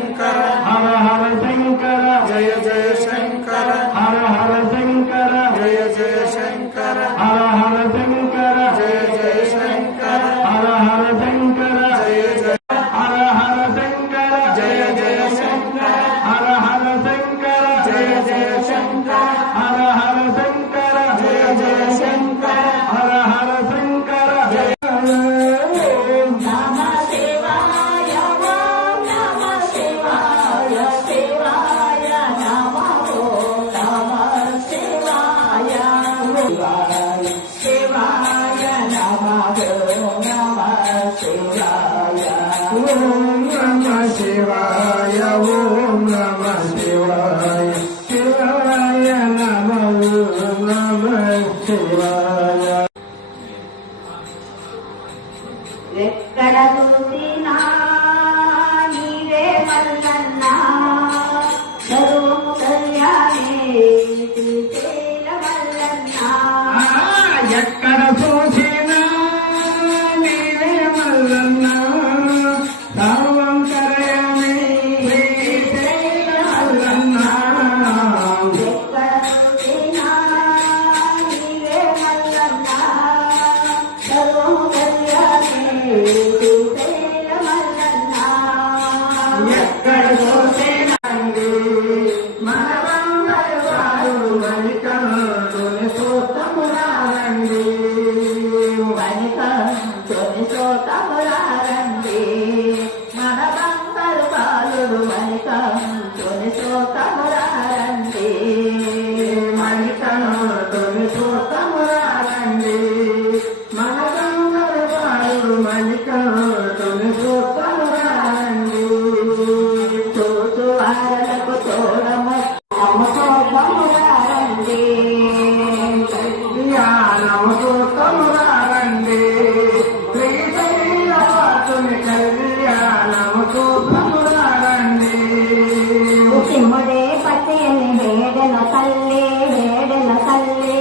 శంకర హర హర శంకర జయ జయ శంకర హర హర శంకర జయ జయ శంకర హర హర శంకర జయ జయ శంకర హర హర శంకర జయ జయ హర హర శంకర జయ జయ శంకర హర హర శంకర జయ జయ శంకర హర హర శంకర జయ జయ శంకర హర హర శంకర జయ నమః శివాయ ఓం నమః శివాయ శివాయ నమః నమః శివాయ శివాయ నమః నమః శివాయ ఓం నమః శివాయ ఓం నమః శివాయ శివాయ నమః నమః శివాయ ఎక్కడ చూసినా నీవే మల్లన్నా సర్వము కళ్యాణే శ్రీశైల మల్లన్నా ఎక్కడ చూసినా నీవే మల్లన్న సర్వం కరయమే శ్రీశైల మల్లన్న ఎక్కడ చూసినా నీవే మల్లన్నా సర్వము కళ్యాణే శ్రీశైల మల్లన్నా ఎక్కడ చూసినా మన బంగారు వారు మలికనుని సూతములారండి వనికంతుని సోతములారండి మన బంగారు బాలుడు వనికంతుని సోతములారండి మలికనుని సూతములారండి మన బంగారు వారు మలికనుని సూతములారండి చూచు వారలకు తోడము అమ్మకోపములారండి కళ్యాణము సూతములారండి శ్రీశైలవాసుని కళ్యాణము సూతములారండి సిమ్ముడే పతిని వేడన తల్లి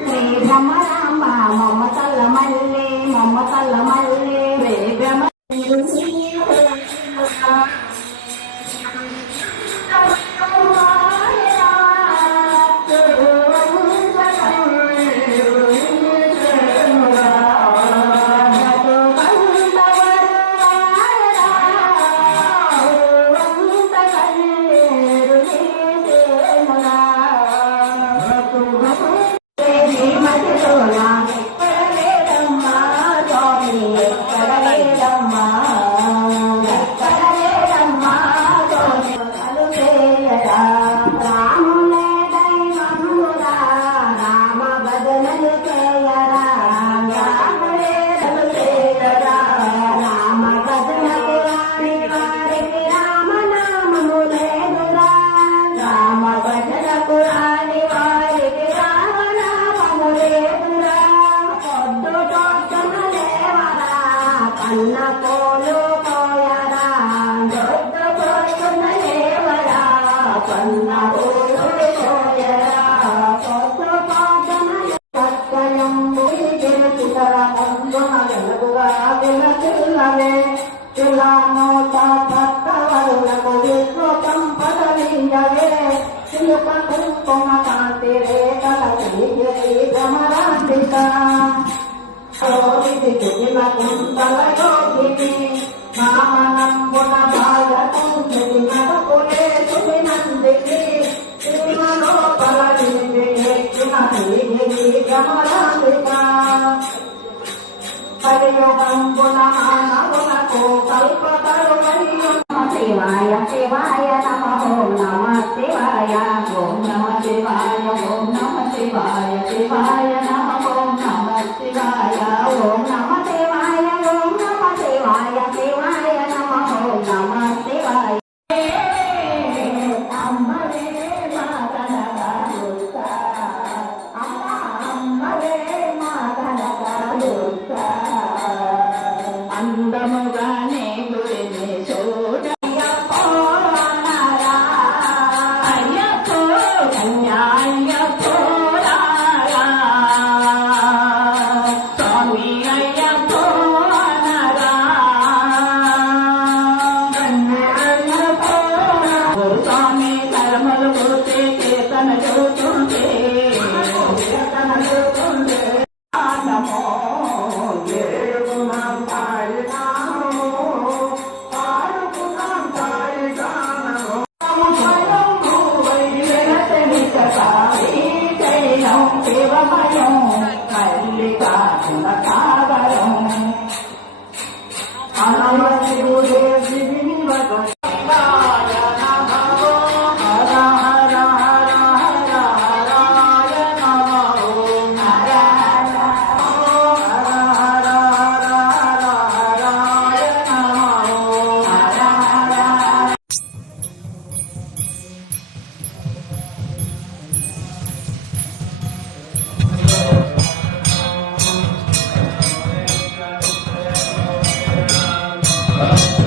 శ్రీ భ్రమరాంబ మమతల్ల మల్లి శ్రీ భ్రమ అన్న పోలు పోయరా దొడ్డ పోతున్న లేవరా పన్న పోలు పోయరా పొద్దు పాదన సత్యయంబు తెలుసుతర అందున వెలుగుగా వెలసిల్లవే తులానో పక్కవరులకు విశ్వతం పదవిందవే చిలుక కుంకుమ కాంతి రేఖల భ్రమరాంతిక కుంతల యోగిని మామనంబున బాలకుంటిని నడుపులే సుమి నందిని శ్రీమలోపల ఎక్కిన భ్రమరాంతిక కలియుగంబున మానవులకు కల్పతరు శివాయ శివాయ నమః నమ శివాయ ఓం నమ శివాయ ఓం నమ శివాయ శివాయ నమః నమ శివాయ ఓం నమ శివాయ ఓం నమ శివాయ శివాయ నమః నమ శివాయ అమ్మరే మాతనగాలుతా అమ్మరే మాతనగాలుతా అందముగానే గురిని చూడ అయ్యప్పో కన్యాయ్యప్పో నమః